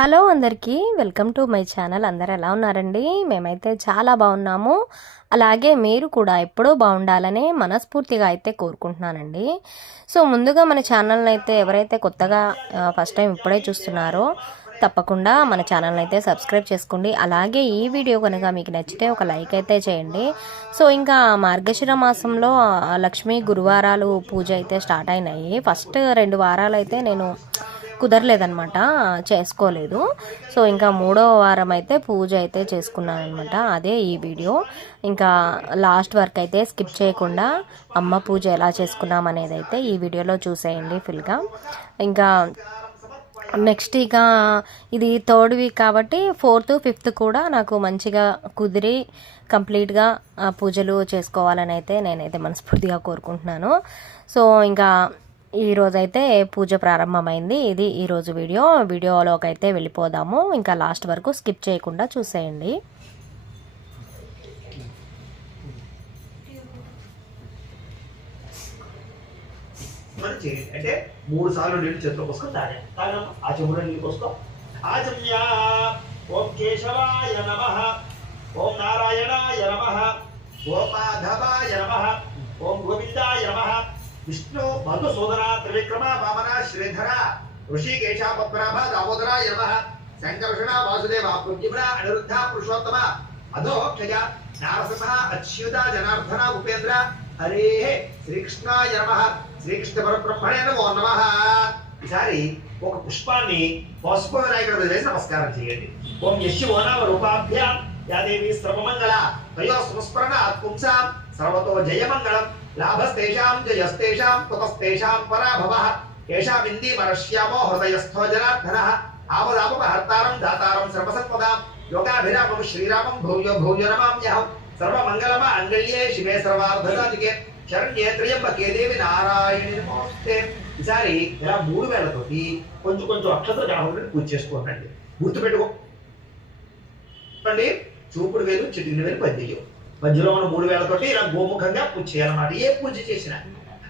Hello అందరికీ welcome to my channel. అందరు ఎలా ఉన్నారండి? మేమైతే చాలా బాగున్నాము. అలాగే మీరు కూడా ఎప్పుడూ బాగుండాలని మనస్ఫూర్తిగా అయితే కోరుకుంటున్నానండి. సో ముందుగా మన ఛానల్ని అయితే ఎవరైతే కొత్తగా ఫస్ట్ టైం ఇప్పుడే చూస్తున్నారో తప్పకుండా మన ఛానల్ని అయితే సబ్స్క్రైబ్ చేసుకోండి. అలాగే ఈ వీడియో కనుక మీకు నచ్చితే ఒక లైక్ అయితే చేయండి. సో ఇంకా మార్గశిర మాసంలో లక్ష్మీ గురువారాలు పూజ అయితే స్టార్ట్ అయినాయి. ఫస్ట్ 2 వారాలు అయితే నేను కుదరలేదనమాట, చేసుకోలేదు. సో ఇంకా 3వ వారం అయితే పూజ అయితే చేసుకున్నాను అనమాట. అదే ఈ వీడియో. ఇంకా లాస్ట్ వరకు అయితే స్కిప్ చేయకుండా అమ్మ పూజ ఎలా చేసుకున్నాం అనేది అయితే ఈ వీడియోలో చూసేయండి ఫుల్గా. ఇంకా నెక్స్ట్ ఇక ఇది 3rd వీక్ కాబట్టి 4th 5th కూడా నాకు మంచిగా కుదిరి కంప్లీట్గా పూజలు చేసుకోవాలని అయితే నేనైతే మనస్ఫూర్తిగా కోరుకుంటున్నాను. సో ఇంకా ఈరోజైతే పూజ ప్రారంభమైంది. ఇది ఈరోజు వీడియోలోకి అయితే వెళ్ళిపోదాము. ఇంకా లాస్ట్ వరకు స్కిప్ చేయకుండా చూసేయండి. అంటే 3 సార్లు నీళ్ళు చేతిలో పోసుకొని తాగాం. ఆ చెంబులో నీళ్ళు పోసుకో. ఆచమ్య ఓం కేశవాయ నమః, ఓం నారాయణాయ నమః, ఓం మాధవాయ నమః, ఓం గోవిందాయ నమః. విష్ణు మధుసూదన త్రివిక్రమ వామన శ్రీధర ఋషికేశ పద్మనాభ దామోదరాయ నమః. శంకర్షణ వాసుదేవ పుణ్యమున అనిరుద్ధ పురుషోత్తమ అధోక్షయ నారసింహ అచ్యుత జనార్దన ఉపేంద్ర హరే శ్రీకృష్ణాయ నమః. శ్రీకృష్ణ పరబ్రహ్మణే నమో నమః. ఈసారి ఒక పుష్పాన్ని పసుపు వినాయకుడి మీద వేసి నమస్కారం చేయండి. ఓం యశ్వ నామ రూపాభ్యాం యాదేవి సర్వమంగళ తయో సంస్మరణ పుంసాం సర్వతో జయమంగళం లాభస్తేషాం జయస్తేషాం కుతస్తేషాం పరాభవః ఏషాం ఇంది మరశ్యామో హృదయస్థో జనార్దనః ఆపదాపహర్తారం దాతారం సర్వసత్పదాం యోగాభిరామం శ్రీరామం భూయో భూయో నమామ్యహం సర్వమంగళమాంగళ్యే శివే సర్వార్థసాధికే శరణ్యే త్రయంబకే దేవి నారాయణి నమోస్తే. ఈసారి ఇలా 3 వేళ్లతోటి కొంచెం కొంచెం అక్షతలు గణపతిని పూజ చేసుకోండి. గుర్తుపెట్టుకోండి, చూపుడు వేలు చిటికిన వేలు పద్యం మధ్యలో మనం 3 వేళ్లతోటి ఇలా గోముఖంగా పూజ చేయాలన్నమాట. ఏ పూజ చేసినా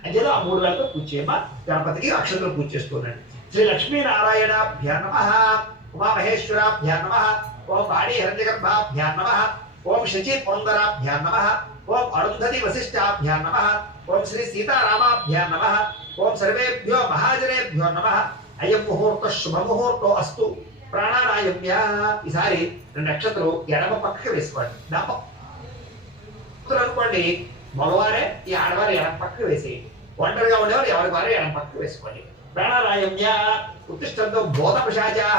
మధ్యలో ఆ 3 వేళ్లతో పూజ చేయమా. గణపతికి అక్షతలు పూజ చేసుకోండి. శ్రీ లక్ష్మీనారాయణాభ్యా నమః, ఉమామహేశ్వరాభ్యా నమః, ఓం వాణి హిరణ్యగర్భాభ్యా నమః, ఓం శచి పురందరాభ్యా నమః, ఓం అరుంధతి వశిష్టాభ్యా నమః, ఓం శ్రీ సీతారామాభ్యా నమః, ఓం సర్వేభ్యో మహాజనేభ్యో నమః. అయం ముహూర్త శుభ ముహూర్తో అస్తు ప్రాణానాయమ్య. ఈసారి 2 నక్షత్రాలు ఎడమ పక్కకి వేసుకోండి. అనుకోండి, మగవారే ఈ ఆడవారు ఎడమ పక్కకు వేసేయండి. ఒంటరిగా ఉండేవారు ఎవరి వారు ఎడమ పక్కకు వేసుకోండి. ప్రాణానాయమ్య ఉత్తిష్టంతో బోధ పిశాచాః